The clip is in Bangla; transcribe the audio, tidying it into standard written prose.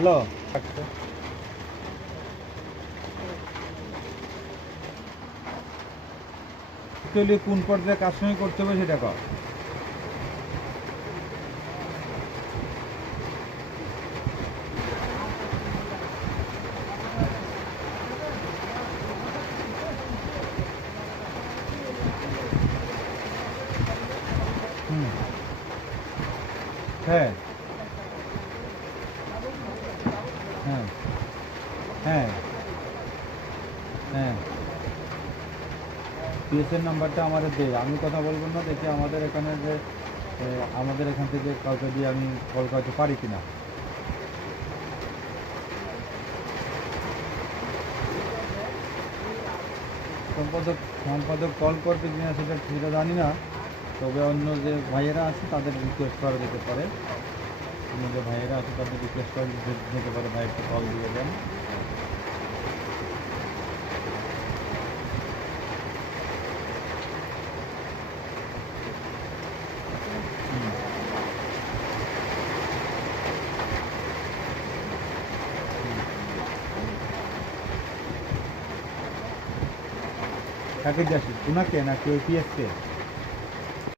হ্যালো, অ্যাকচুয়ালি কোন পর্যায়ে কার সঙ্গে করতে হবে সেটা কর। হুম, হ্যাঁ হ্যাঁ হ্যাঁ হ্যাঁ, পিএসএর নাম্বারটা আমাদের দে, আমি কথা বলবো না, দেখি আমাদের এখানে যে আমাদের এখান থেকে কাউকে দিয়ে আমি কল করতে পারি কিনা। সম্পাদক সম্পাদক কল করবে কিনা সেটা সেটা জানি না, তবে অন্য যে ভাইয়েরা আছে তাদের রিকোয়েস্ট করা যেতে পারে। অন্য যে ভাইয়েরা আছে তাদের রিকোয়েস্ট করা যেতে পারে, ভাই একটা কল দিয়ে দেন। হুম, কাকে দিয়ে আসি, ওনাকে নাকি ওই পিএসকে?